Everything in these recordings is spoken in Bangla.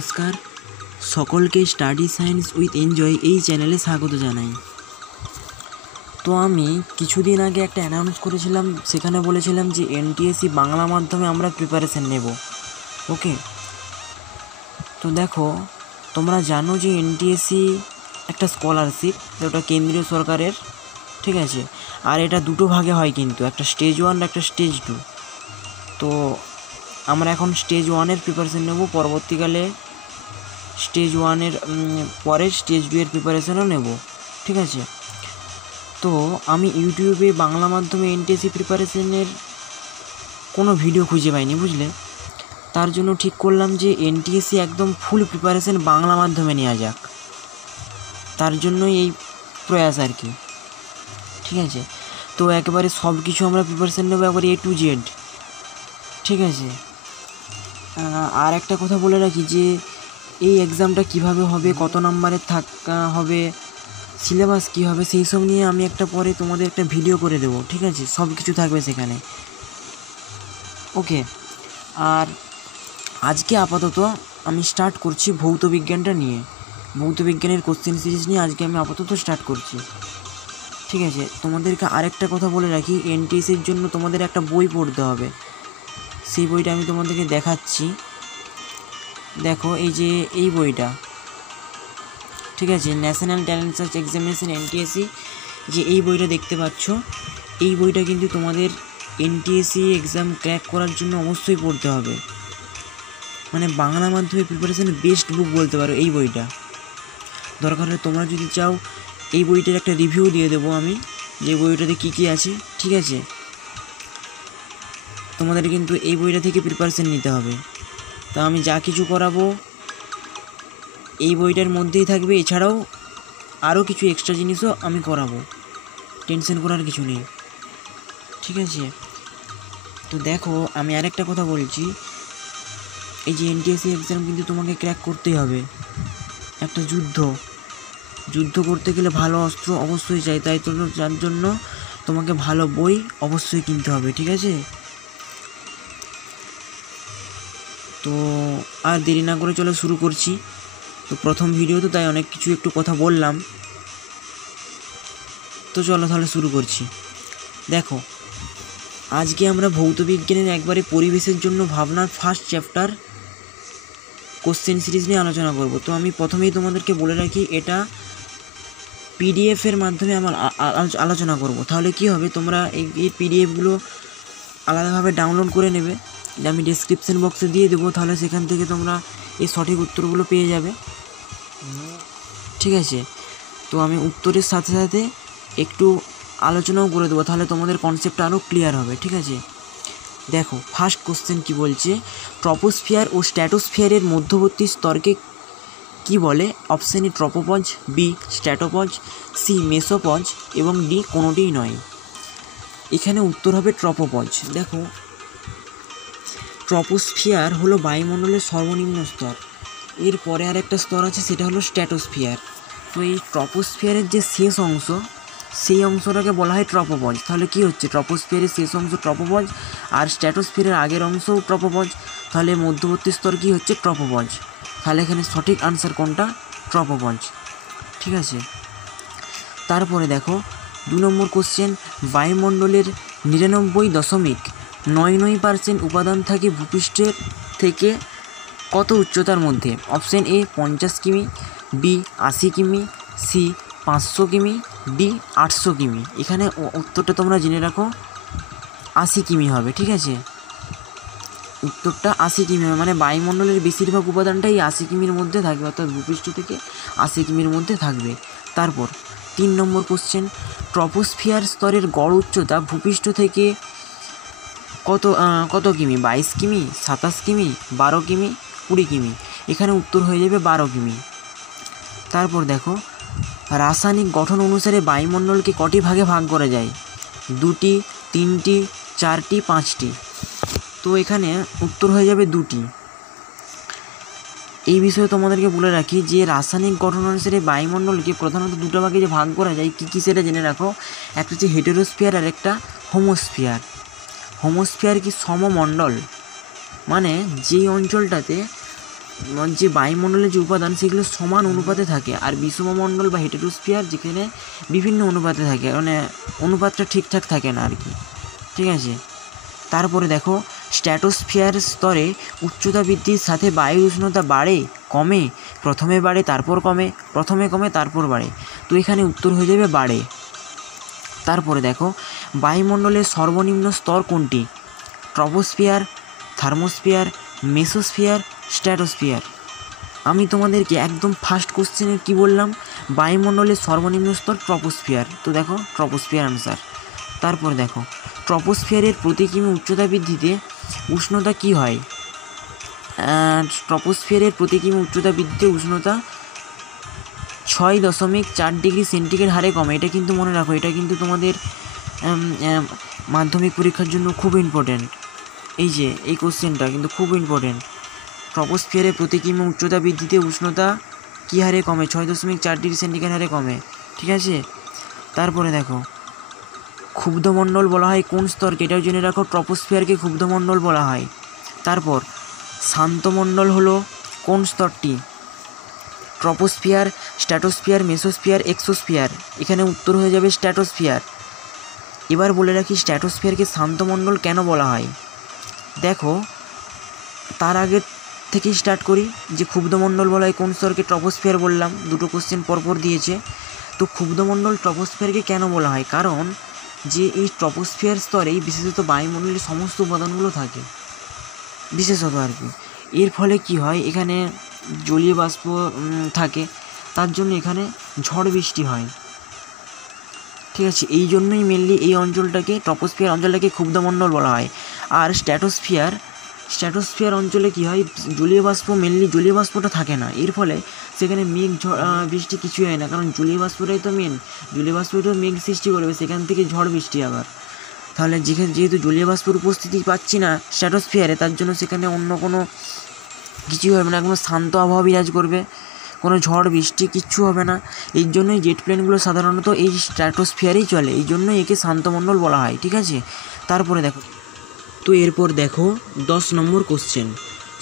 নমস্কার, সকলকে স্টাডি সায়েন্স উইথ এনজয় এই চ্যানেলে স্বাগত জানাই। তো আমি কিছুদিন আগে একটা অ্যানাউন্স করেছিলাম, সেখানে বলেছিলাম যে এনটিএসসি বাংলা মাধ্যমে আমরা প্রিপারেশান নেব। ওকে, তো দেখো, তোমরা জানো যে এনটিএসসি একটা স্কলারশিপ, যেটা কেন্দ্রীয় সরকারের, ঠিক আছে। আর এটা দুটো ভাগে হয়, কিন্তু একটা স্টেজ 1 আর একটা স্টেজ 2। তো আমরা এখন স্টেজ 1-এর প্রিপারেশান নেব, পরবর্তীকালে স্টেজ 1-এর পরে স্টেজ 2-এর প্রিপারেশানও নেব, ঠিক আছে। তো আমি ইউটিউবে বাংলা মাধ্যমে এনটিএসসি প্রিপারেশানের কোনো ভিডিও খুঁজে পাইনি, বুঝলে। তার জন্য ঠিক করলাম যে এনটিএসসি একদম ফুল প্রিপারেশান বাংলা মাধ্যমে নেওয়া যাক, তার জন্যই এই প্রয়াস আর কি, ঠিক আছে। তো একেবারে সব কিছু আমরা প্রিপারেশান নেবো, একবারে A to Z, ঠিক আছে। আর একটা কথা বলে রাখি যে এই এক্সামটা কিভাবে হবে, কত নাম্বারের হবে, সিলেবাস কী হবে, সেই সব নিয়ে আমি একটা পরে তোমাদের একটা ভিডিও করে দেবো, ঠিক আছে। সব কিছু থাকবে সেখানে, ওকে। আর আজকে আপাতত আমি স্টার্ট করছি ভৌত বিজ্ঞানটা নিয়ে, ভৌত বিজ্ঞানের কোশ্চেন সিরিজ নিয়ে আজকে আমি আপাতত স্টার্ট করছি, ঠিক আছে। তোমাদেরকে আরেকটা কথা বলে রাখি, এনটিএসসির জন্য তোমাদের একটা বই পড়তে হবে। সেই বইটা আমি তোমাদেরকে দেখাচ্ছি, দেখো এই যে এই বইটা, ঠিক আছে, national talent search examination NTSC, যে এই বইটা দেখতে পাচ্ছ, এই বইটা কিন্তু তোমাদের এনটিএসসি এক্সাম ক্র্যাক করার জন্য অবশ্যই পড়তে হবে। মানে বাংলা মাধ্যমে প্রিপারেশানের বেস্ট বুক বলতে পারো এই বইটা। দরকার হলে তোমরা যদি চাও এই বইটার একটা রিভিউ দিয়ে দেবো আমি, যে বইটাতে কী কী আছে, ঠিক আছে। তোমাদের কিন্তু এই বইটা থেকে প্রিপারেশান নিতে হবে। তা আমি যা কিছু করাবো এই বইটার মধ্যেই থাকবে, এছাড়াও আরও কিছু এক্সট্রা জিনিসও আমি করাবো, টেনশন করার কিছু নেই, ঠিক আছে। তো দেখো, আমি আরেকটা কথা বলছি, এই যে এনটিএসসি এক্সাম কিন্তু তোমাকে ক্র্যাক করতেই হবে। একটা যুদ্ধ করতে গেলে ভালো অস্ত্র অবশ্যই চাই, তাই তো যার জন্য তোমাকে ভালো বই অবশ্যই কিনতে হবে, ঠিক আছে। তো আর দেরি না করে চলো শুরু করছি। তো প্রথম ভিডিও তো, তাই অনেক কিছু একটু কথা বললাম, তো চলো তাহলে শুরু করছি। দেখো, আজকে আমরা ভৌত বিজ্ঞানের একবারে পরিবেশের জন্য ভাবনার ফার্স্ট চ্যাপ্টার কোশ্চেন সিরিজ নিয়ে আলোচনা করব। তো আমি প্রথমেই তোমাদেরকে বলে রাখি, এটা পিডিএফের মাধ্যমে আমার আলোচনা করব। তাহলে কি হবে, তোমরা এই পিডিএফগুলো আলাদাভাবে ডাউনলোড করে নেবে, আমি ডেসক্রিপশন বক্সে দিয়ে দেবো, তাহলে সেখান থেকে তোমরা এই সঠিক উত্তরগুলো পেয়ে যাবে, ঠিক আছে। তো আমি উত্তরের সাথে সাথে একটু আলোচনাও করে দেবো, তাহলে তোমাদের কনসেপ্টটা আরও ক্লিয়ার হবে, ঠিক আছে। দেখো, ফার্স্ট কোশ্চেন কি বলছে, ট্রপোস্ফিয়ার ও স্ট্র্যাটোস্ফিয়ারের মধ্যবর্তী স্তরকে কি বলে? Option A tropopause, B stratopause, C mesopause এবং ডি কোনোটিই নয়। এখানে উত্তর হবে ট্রপোপজ। দেখো, ট্রপোস্ফিয়ার হলো বায়ুমণ্ডলের সর্বনিম্ন স্তর, এর পরে আর একটা স্তর আছে, সেটা হলো স্ট্র্যাটোস্ফিয়ার। তো এই ট্রপোস্ফিয়ারের যে শেষ অংশ, সেই অংশটাকে বলা হয় ট্রপোপজ। তাহলে কি হচ্ছে, ট্রপোস্ফিয়ারের শেষ অংশ ট্রপোপজ, আর স্ট্র্যাটোস্ফিয়ারের আগের অংশও ট্রপোপজ, তাহলে মধ্যবর্তী স্তর কি হচ্ছে, ট্রপোপজ। তাহলে এখানে সঠিক আনসার কোনটা, ট্রপোপজ, ঠিক আছে। তারপরে দেখো 2 নম্বর কোশ্চেন, বায়ুমণ্ডলের 99.99% উপাদান থাকে ভূপৃষ্ঠের থেকে কত উচ্চতার মধ্যে? অপশান এ 50 কিমি, বি 80 কিমি, সি 500 কিমি, ডি 800 কিমি। এখানে উত্তরটা তোমরা জেনে রাখো, 80 কিমি হবে, ঠিক আছে। উত্তরটা 80 কিমি হবে, মানে বায়ুমণ্ডলের বেশিরভাগ উপাদানটাই 80 কিমির মধ্যে থাকবে, অর্থাৎ ভূপৃষ্ঠ থেকে 80 কিমির মধ্যে থাকবে। তারপর 3 নম্বর কোশ্চেন, ট্রপোস্ফিয়ার স্তরের গড় উচ্চতা ভূপৃষ্ঠ থেকে কত কিমি? 22 কিমি, 27 কিমি, 12 কিমি, 20 কিমি। এখানে উত্তর হয়ে যাবে 12 কিমি। তারপর দেখো, রাসায়নিক গঠন অনুসারে বায়ুমণ্ডলকে কটি ভাগে ভাগ করা যায়? 2টি, 3টি, 4টি, 5টি। তো এখানে উত্তর হয়ে যাবে 2টি। এই বিষয়ে তোমাদেরকে বলে রাখি যে রাসায়নিক গঠন অনুসারে বায়ুমণ্ডলকে প্রধানত 2টো ভাগে যে ভাগ করা যায়, কী কী সেটা জেনে রাখো। একটা হচ্ছে হেটেরোস্ফিয়ার আর একটা হোমোস্ফিয়ার। হোমোস্ফিয়ার কি সমমণ্ডল, মানে যেই অঞ্চলটাতে যে বায়ুমণ্ডলের যে উপাদান সেগুলো সমান অনুপাতে থাকে, আর বিষমমণ্ডল বা হেটেরোস্ফিয়ার যেখানে বিভিন্ন অনুপাতে থাকে, মানে অনুপাতটা ঠিকঠাক থাকে না আর কি। ঠিক আছে, তারপরে দেখো স্ট্র্যাটোস্ফিয়ার স্তরে উচ্চতা বৃদ্ধির সাথে বায়ুর উষ্ণতা বাড়ে কমে, প্রথমে বাড়ে তারপর কমে, প্রথমে কমে তারপর বাড়ে। তো এখানে উত্তর হয়ে যাবে বাড়ে। তারপরে দেখো বায়ুমণ্ডলের সর্বনিম্ন স্তর কোনটি? Troposphere, thermosphere, mesosphere, stratosphere. আমি তোমাদেরকে একদম ফার্স্ট কোশ্চেনে কি বললাম, বায়ুমণ্ডলের সর্বনিম্ন স্তর ট্রপোস্ফিয়ার। তো দেখো ট্রপোস্ফিয়ার আনসার। তারপর দেখো ট্রপোস্ফিয়ারের প্রতি কিমি উচ্চতা বৃদ্ধিতে উষ্ণতা কি হয়? ট্রপোস্ফিয়ারের প্রতি কিমি উচ্চতা বৃদ্ধিতে উষ্ণতা 6.4 ডিগ্রি সেন্টিগ্রেড হারে কমে। এটা কিন্তু মনে রাখো, এটা কিন্তু তোমাদের মাধ্যমিক পরীক্ষার জন্য খুব ইম্পর্টেন্ট। এই যে এই কোশ্চেনটা কিন্তু খুব ইম্পর্টেন্ট। ট্রপোস্ফিয়ারের প্রতি কিমি উচ্চতা বৃদ্ধিতে উষ্ণতা কী হারে কমে? 6.4 ডিগ্রি সেন্টিগ্রেড হারে কমে। ঠিক আছে, তারপরে দেখো ক্ষুব্ধমণ্ডল বলা হয় কোন স্তরকে? এটাও জেনে রাখো, ট্রপোস্ফিয়ারকে ক্ষুব্ধমণ্ডল বলা হয়। তারপর শান্তমণ্ডল হলো কোন স্তরটি? Troposphere, stratosphere, mesosphere, exosphere. এখানে উত্তর হয়ে যাবে স্ট্র্যাটোস্ফিয়ার। এবার বলে রাখি স্ট্র্যাটোস্ফিয়ারকে শান্তমণ্ডল কেন বলা হয়। দেখো তার আগে থেকেই স্টার্ট করি, যে ক্ষুব্ধমণ্ডল বলা হয় কোন স্তরকে? ট্রপোস্ফিয়ার বললাম, দুটো কোশ্চেন পরপর দিয়েছে। তো ক্ষুব্ধমণ্ডল ট্রপোস্ফিয়ারকে কেন বলা হয়? কারণ যে এই ট্রপোস্ফিয়ার স্তরেই বিশেষত বায়ুমণ্ডলের সমস্ত উপাদানগুলো থাকে, বিশেষত আর কি। এর ফলে কি হয়, এখানে জলীয় বাষ্প থাকে, তার জন্য এখানে ঝড় বৃষ্টি হয়। ঠিক আছে, এই জন্যই মেনলি এই অঞ্চলটাকে, ট্রপোস্ফিয়ার অঞ্চলটাকে ক্ষুব্ধমণ্ডল বলা হয়। আর স্ট্র্যাটোস্ফিয়ার অঞ্চলে কি হয়, জলীয় বাষ্প, মেনলি জলীয় বাষ্পটা থাকে না, এর ফলে সেখানে মেঘ বৃষ্টি কিছুই হয় না, কারণ জলীয় বাষ্পটাই তো মেন, জলীয় বাষ্পই তো মেঘ সৃষ্টি করবে, সেখান থেকে ঝড় বৃষ্টি আবার। তাহলে যেহেতু জলীয় বাষ্পের উপস্থিতি পাচ্ছি না স্ট্র্যাটোস্ফিয়ারে, তার জন্য সেখানে অন্য কোনো কিছুই হবে না, একদম শান্ত আবহাওয়া বিরাজ করবে, কোনো ঝড় বৃষ্টি কিচ্ছু হবে না। এই জন্যই জেট প্লেনগুলো সাধারণত এই স্ট্র্যাটোস্ফিয়ারেই চলে, এই জন্যই একে শান্তমণ্ডল বলা হয়। ঠিক আছে, তারপরে দেখো, তো এরপর দেখো 10 নম্বর কোশ্চেন,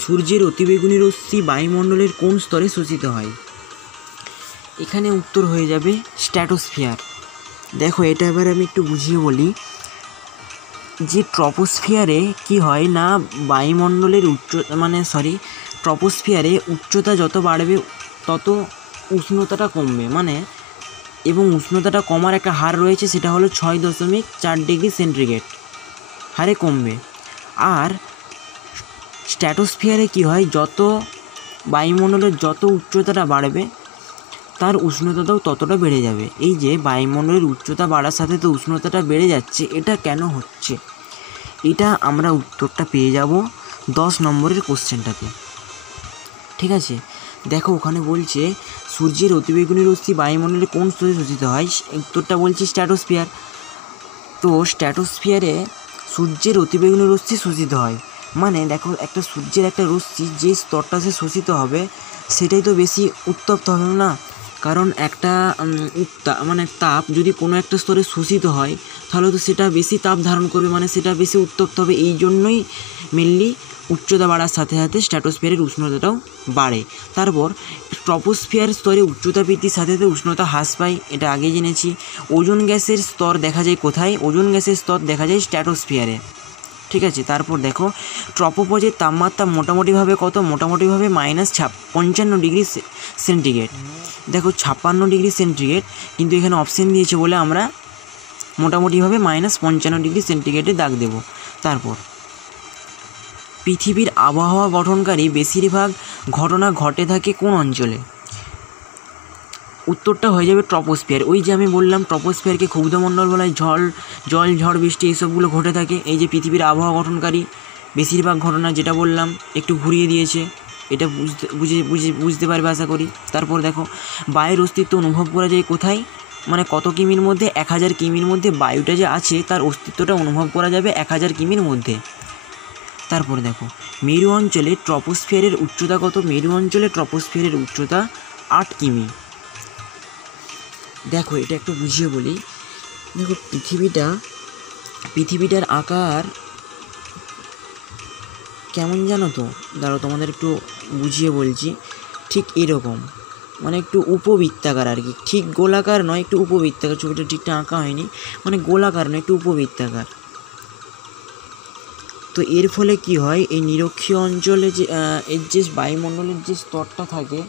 সূর্যের অতিবেগুনি রশ্মি বায়ুমণ্ডলের কোন স্তরে শোষিত হয়? এখানে উত্তর হয়ে যাবে স্ট্র্যাটোস্ফিয়ার। দেখো এটা এবার আমি একটু বুঝিয়ে বলি, যে ট্রপোস্ফিয়ারে কি হয় না, বায়ুমণ্ডলের ট্রপোস্ফিয়ারে উচ্চতা যত বাড়বে তত উষ্ণতাটা কমবে, মানে এবং উষ্ণতাটা কমার একটা হার রয়েছে, সেটা হলো 6.4 ডিগ্রি সেন্টিগ্রেড হারে কমবে। আর স্ট্র্যাটোস্ফিয়ারে কি হয়, যত বায়ুমণ্ডলের যত উচ্চতাটা বাড়বে তার উষ্ণতাটাও ততটা বেড়ে যাবে। এই যে বায়ুমণ্ডলের উচ্চতা বাড়ার সাথে তো উষ্ণতাটা বেড়ে যাচ্ছে, এটা কেন হচ্ছে? এটা আমরা উত্তরটা পেয়ে যাব 10 নম্বরের কোশ্চেনটাতে। ঠিক আছে, দেখো ওখানে বলছে সূর্যের অতিবেগুনি রশ্মি বায়ুমণ্ডলে কোন স্তরে শোষিত হয়, উত্তরটা বলছি স্ট্র্যাটোস্ফিয়ার। তো স্ট্র্যাটোস্ফিয়ারে সূর্যের অতিবেগুনি রশ্মি শোষিত হয়, মানে দেখো একটা সূর্যের একটা রশ্মি যে স্তরটা সে শোষিত হবে সেটাই তো বেশি উত্তপ্ত হবে না, কারণ একটা তাপ যদি কোনো একটা স্তরে শোষিত হয় তাহলে তো সেটা বেশি তাপ ধারণ করবে, মানে সেটা বেশি উত্তপ্ত হবে। এই জন্যই মেনলি উচ্চতা বাড়ার সাথে সাথে স্ট্র্যাটোস্ফিয়ারের উষ্ণতাটাও বাড়ে। তারপর ট্রপোস্ফিয়ার স্তরে উচ্চতা বৃদ্ধির সাথে সাথে উষ্ণতা হ্রাস পায়, এটা আগে জেনেছি। ওজোন গ্যাসের স্তর দেখা যায় কোথায়? ওজোন গ্যাসের স্তর দেখা যায় স্ট্র্যাটোস্ফিয়ারে। ঠিক আছে, তারপর দেখো ট্রপোপজের তাপমাত্রা মোটামুটিভাবে কত? মোটামুটিভাবে -55 ডিগ্রি সেন্টিগ্রেড। দেখো 56 ডিগ্রি সেন্টিগ্রেড, কিন্তু এখানে অপশান দিয়েছে বলে আমরা মোটামুটিভাবে -55 ডিগ্রি সেন্টিগ্রেডে দাগ দেব। তারপর পৃথিবীর আবহাওয়া গঠনকারী বেশিরভাগ ঘটনা ঘটে থাকে কোন অঞ্চলে? উত্তরটা হয়ে যাবে ট্রপোস্ফিয়ার। ওই যে আমি বললাম ট্রপোস্ফিয়ারকে ক্ষুব্ধমণ্ডল বলা হয়, জল ঝড় বৃষ্টি এইসবগুলো ঘটে থাকে। এই যে পৃথিবীর আবহাওয়া গঠনকারী বেশিরভাগ ঘটনা যেটা বললাম একটু ঘুরিয়ে দিয়েছে, এটা বুঝতে পারবে আশা করি। তারপর দেখো বায়ুর অস্তিত্ব অনুভব করা যায় কোথায়? মানে কত কিমির মধ্যে? 1000 কিমির মধ্যে বায়ুটা যে আছে তার অস্তিত্বটা অনুভব করা যাবে 1000 কিমির মধ্যে। তারপরে দেখো মেরু অঞ্চলে ট্রপোস্ফিয়ারের উচ্চতা কত? মেরু অঞ্চলে ট্রপোস্ফিয়ারের উচ্চতা 8 কিমি। দেখো এটা একটু বুঝিয়ে বলি, দেখো পৃথিবীটার আকার কেমন জানো তো? দাঁড়াও তোমাদের একটু বুঝিয়ে বলছি, ঠিক এরকম, মানে একটু উপবৃত্তাকার আর কি, ঠিক গোলাকার নয়, একটু উপবৃত্তাকার। ছবিটা ঠিকঠাক আঁকা হয়নি, মানে গোলাকার নয়, একটু উপবৃত্তাকার। তো এর ফলে কি হয়, এই নিরক্ষীয় অঞ্চলে যে এর যে বায়ুমণ্ডলের যে স্তরটা থাকে,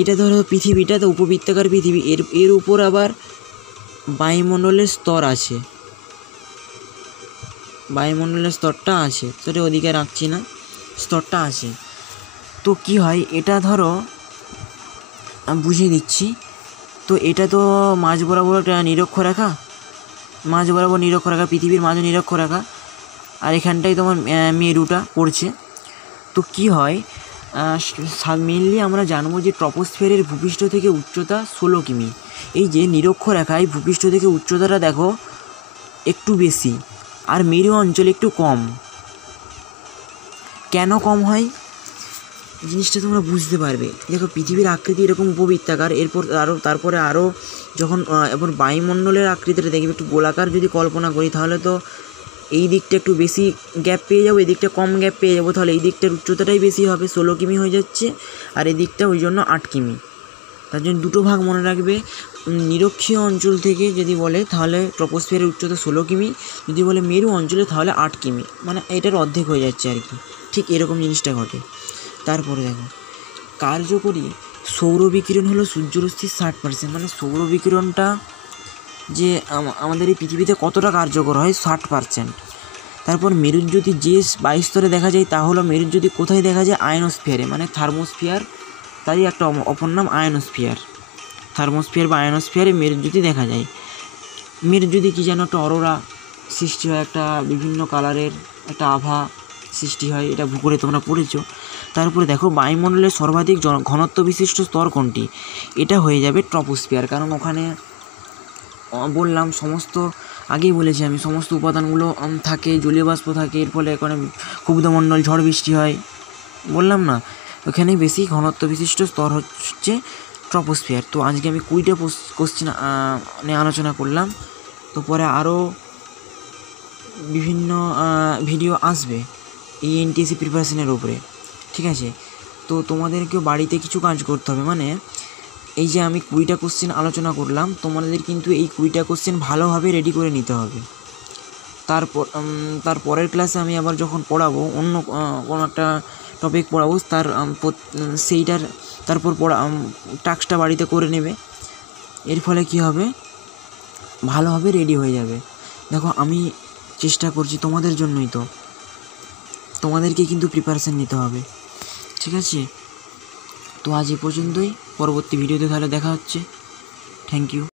এটা ধরো পৃথিবীটা তো উপবৃত্তাকার পৃথিবী, এর উপর আবার বায়ুমণ্ডলের স্তর আছে, বায়ুমণ্ডলের স্তরটা আছে, সেটা ওদিকে রাখছি না, স্তরটা আছে। তো কি হয়, এটা ধরো আমি বুঝিয়ে দিচ্ছি। তো এটা তো মাঝ বরাবর একটা নিরক্ষরেখা, মাঝ বরাবর নিরক্ষরেখা, পৃথিবীর মাঝে নিরক্ষরেখা, আর এখানটায় তোমার মেরুটা পড়ছে। তো কি হয়, মেনলি আমরা জানবো যে ট্রপোস্ফিয়ারের ভূপৃষ্ঠ থেকে উচ্চতা 16 কিমি। এই যে নিরক্ষরেখায় ভূপৃষ্ঠ থেকে উচ্চতাটা দেখো একটু বেশি, আর মেরু অঞ্চল একটু কম। কেন কম হয় জিনিসটা তোমরা বুঝতে পারবে। দেখো পৃথিবীর আকৃতি এরকম উপবৃত্তাকার, তারপরে আরও যখন এবার বায়ুমণ্ডলের আকৃতিটা দেখবে একটু গোলাকার যদি কল্পনা করি, তাহলে তো এই দিকটা একটু বেশি গ্যাপ পেয়ে যাবো, এই দিকটা কম গ্যাপ পেয়ে যাবো, তাহলে এই দিকটার উচ্চতাটাই বেশি হবে, 16 কিমি হয়ে যাচ্ছে, আর এই দিকটা ওই জন্য 8 কিমি। তার জন্য দুটো ভাগ মনে রাখবে। নিরক্ষীয় অঞ্চল থেকে যদি বলে তাহলে ট্রপোস্ফিয়ারের উচ্চতা 16 কিমি, যদি বলে মেরু অঞ্চলে তাহলে 8 কিমি, মানে এটার অর্ধেক হয়ে যাচ্ছে আর কি, ঠিক এরকম জিনিসটা ঘটে। তারপরে দেখো কার্যকরী সৌর বিকিরণ হলো সূর্যরশ্মির 60%, মানে সৌর বিকিরণটা যে আমাদের এই পৃথিবীতে কতটা কার্যকর হয় 60%। তারপর মেরুজ্যোতি যে বায়ুস্তরে দেখা যায় তা হলো মেরুজ্যোতি কোথায় দেখা যায়, আয়নোস্ফিয়ারে, মানে থার্মোস্ফিয়ার, তারই একটা অপর নাম আয়নোস্ফিয়ার। থার্মোস্ফিয়ার বা আয়নোস্ফিয়ারে মেরুজ্যোতি দেখা যায়। মেরুজ্যোতি কী যেন একটা অরোরা সৃষ্টি হয়, একটা বিভিন্ন কালারের একটা আভা সৃষ্টি হয়, এটা ভূগোলে তোমরা পড়েছো। তারপরে দেখো বায়ুমণ্ডলের সর্বাধিক ঘনত্ব বিশিষ্ট স্তর কোনটি, এটা হয়ে যাবে ট্রপোস্ফিয়ার, কারণ ওখানে বললাম সমস্ত, আগেই বলেছি আমি, সমস্ত উপাদানগুলো থাকে, জলীয় বাষ্প থাকে, এর ফলে ওখানে ক্ষুব্ধমণ্ডল, ঝড় বৃষ্টি হয়, বললাম না, ওখানে বেশি ঘনত্ব বিশিষ্ট স্তর হচ্ছে ট্রপোস্ফিয়ার। তো আজকে আমি 20টা কোশ্চেন নিয়ে আলোচনা করলাম। তো পরে আরও বিভিন্ন ভিডিও আসবে এই এনটিএসসি প্রিপারেশনের উপরে, ঠিক আছে। তো তোমাদেরকেও বাড়িতে কিছু কাজ করতে হবে, মানে এই যে আমি 20টা কোশ্চেন আলোচনা করলাম, তোমাদের কিন্তু এই 20টা কোশ্চেন ভালোভাবে রেডি করে নিতে হবে। তারপরের ক্লাসে আমি আবার যখন পড়াবো, অন্য কোনো একটা টপিক পড়াবো, সেইটার তারপর টাস্কটা বাড়িতে করে নেবে, এর ফলে কি হবে, ভালোভাবে রেডি হয়ে যাবে। দেখো আমি চেষ্টা করছি তোমাদের জন্যই, তো তোমাদেরকে কিন্তু প্রিপারেশন নিতে হবে, ঠিক আছে। তো আজ এ পর্যন্তই, পরবর্তী ভিডিওতে তাহলে দেখা হচ্ছে। Thank you.